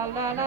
Let's get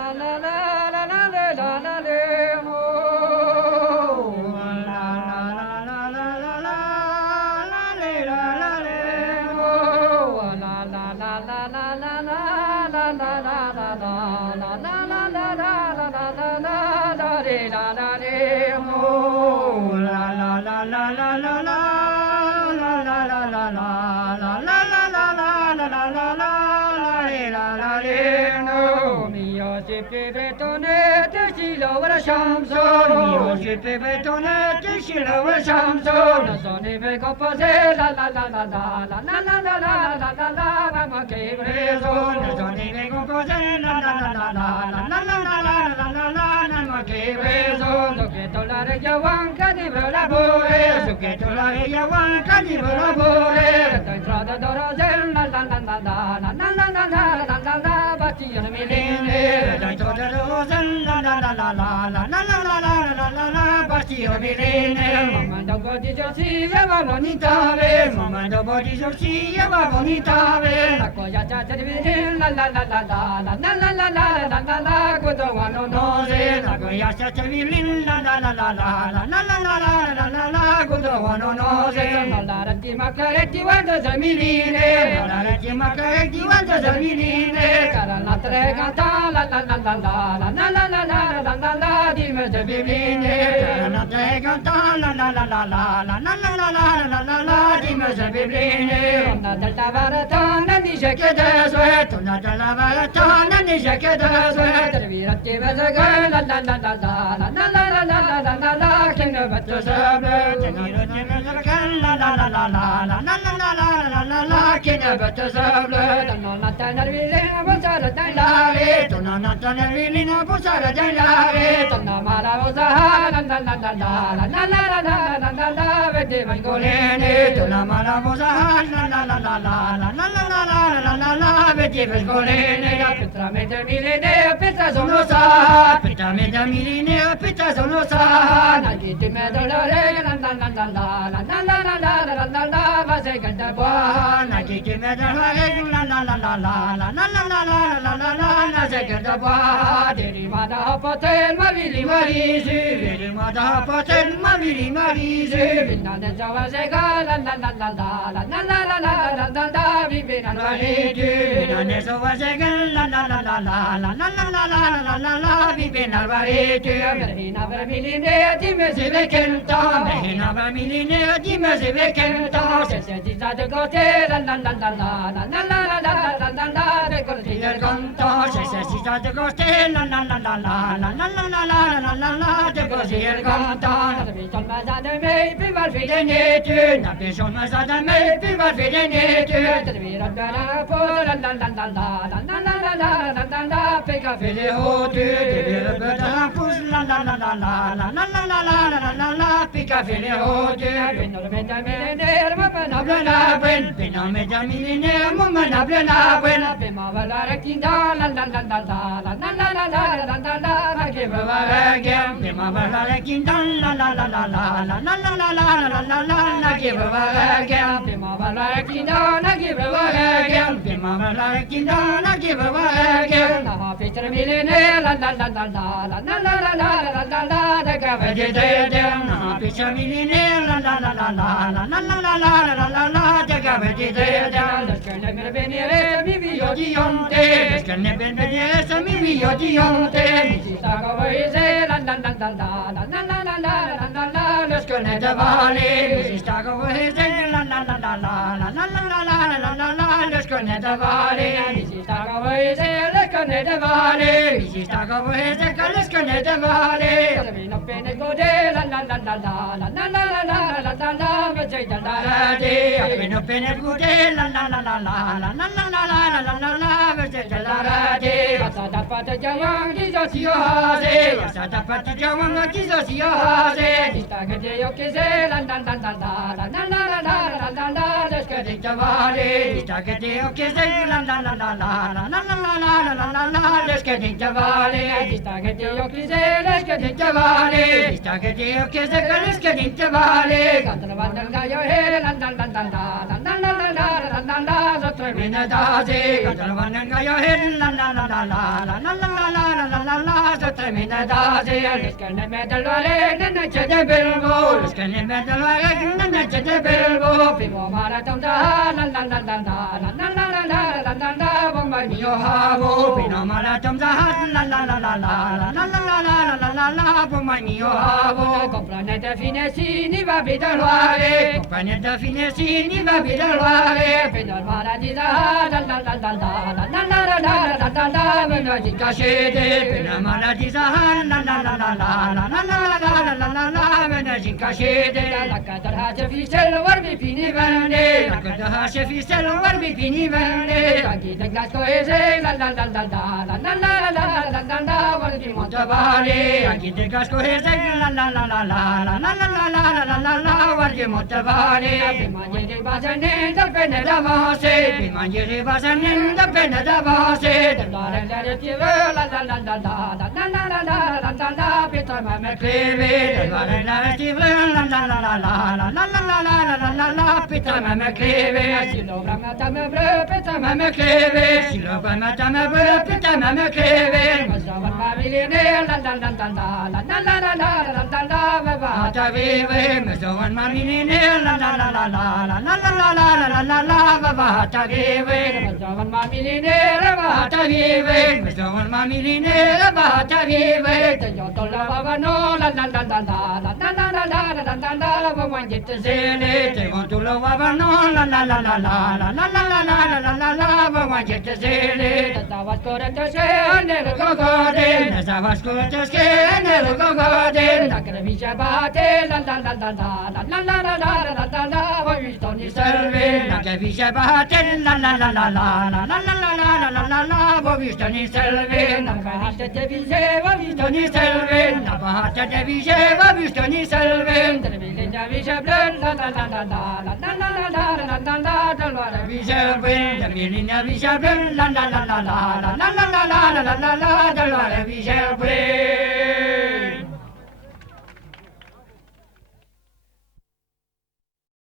la la la tremina daze gadalvan gayo hin la la la la la la la la la la la la la tremina daze leskene medalwale nana chede bilbo leskene medalwale nana chede bilbo pimo mara tamda la la la la la la la la la la la la bomba mio havo pino mara tamda la la la la la la la la la la la la bomba mio havo complaneta finesini va bidalwale complaneta finesini va bidalwale pedalwala di da la la la la la la la la la la la la vena di cachete pena mala di da la la la la la la la la la la la la vena di cachete la cadra de fisel warmi fini vende la cadra de fisel warmi fini vende la chi de glasco ese la la la la la la la la la la la la warmi montavale la chi de glasco ese la la la la la la la la la la la la warmi montavale mangiare basane da penne da vase mangiare basane da penne da vase la la la la la la la la la la la la la la la la peta me creve la la la la la la la la la la la la la la la la peta me creve si lo bramata me bre peta me creve si lo bramata me bre peta me creve ma sa va viline la la la la la la la la la la la la va va ta vive ma sa va viline la la la la la la la la la la la la va va ta vive ma sa va viline la va ta vive ma sa va viline la va ta vive te io to la va no la la la la la la la la la la la la va mangiate zele te io to la va no la la la la la la la la la la la la va mangiate zele ta va scorrendo se nel gogode ta va scorrendo se nel gogode la cremicia batte la la la la la la la la la la la la va visto ni serve la cremicia batte la la la la la la la la la la la la va visto ni serve la cremicia te vise va visto ni serve la batte te vise va visto ni serve te vise vise blen la la la la la la la la la la la la la la vise blen te vise vise blen la la la la la la la la la la la la la la vise blen